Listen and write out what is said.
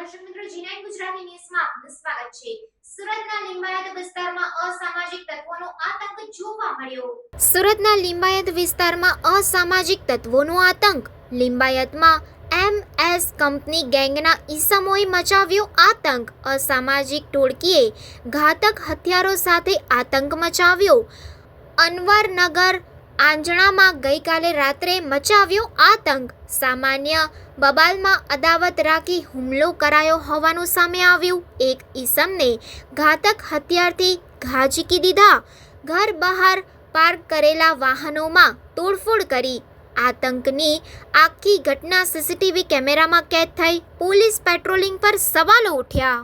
દર્શક મિત્રો G9 ગુજરાતી ન્યૂઝમાં આપનું સ્વાગત છે। સુરતના લિંબાયત વિસ્તારમાં અસામાજિક તત્વોનો આતંક જોવા મળ્યો। સુરતના લિંબાયત વિસ્તારમાં અસામાજિક તત્વોનો આતંક। લિંબાયતમાં MS કંપની ગેંગના ઈસમોએ મચાવ્યો આતંક। અસામાજિક ટોળકીએ ઘાતક હથિયારો સાથે આતંક મચાવ્યો। અનવરનગર આંજણામાં ગઈકાલે રાત્રે મચાવ્યો આતંક। સામાન્ય બબાલમાં અદાવત રાખી હુમલો કરાયો હોવાનું સામે આવ્યું। એક ઈસમને ઘાતક હથિયારથી ઘા ઝીકી દીધા। ઘર બહાર પાર્ક કરેલા વાહનોમાં તોડફોડ કરી। આતંકની આખી ઘટના CCTV કેમેરામાં કેદ થઈ। પોલીસ પેટ્રોલિંગ પર સવાલો ઉઠ્યા।